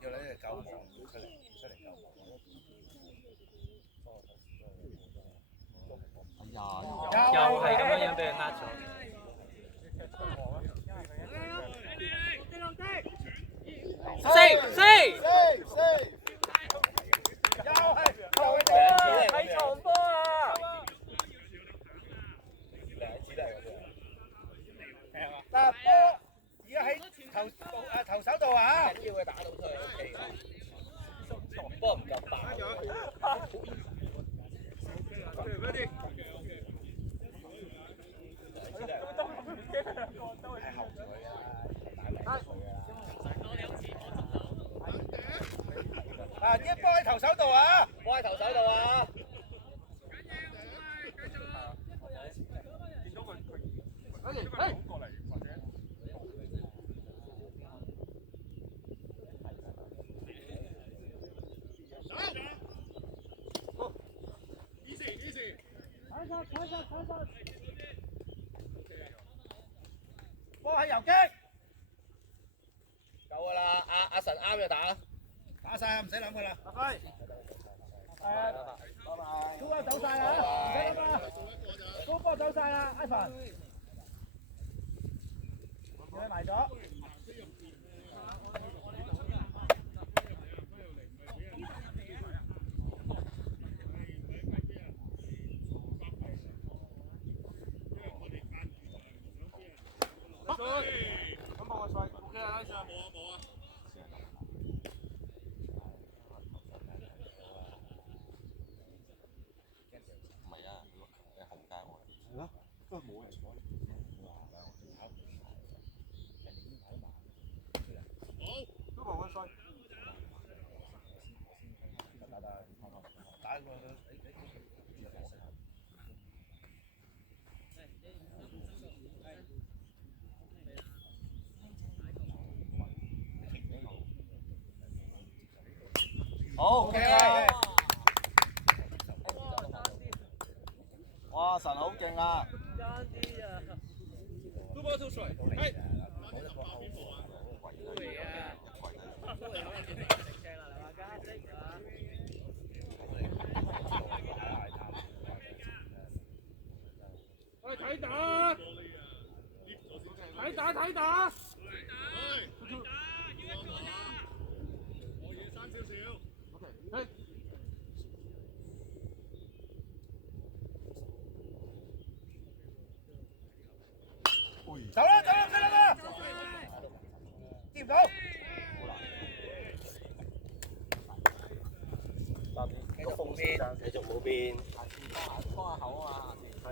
要你哋救亡出嚟救亡。又係咁樣樣俾人呃咗。四，係長波啊！嗱，波而家喺投手度啊！緊要佢打到出去 OK 嘅，波唔夠大。係後腿啊！啊！一波喺投手度啊！波喺投手度啊！波喺游擊，夠㗎啦！阿神啱就打，打晒唔使諗㗎啦。拜拜。拜拜。高波走晒啦，唔使諗啦。高波走晒啦，阿神。佢埋咗。好 ，OK。哇，神好勁啊！爭啲啊！嘟波吐水，係。喂，睇打！睇打！睇打！走啦，走啦，唔使諗啦，接唔到。個風先，繼續冇變。幫下口啊嘛。係。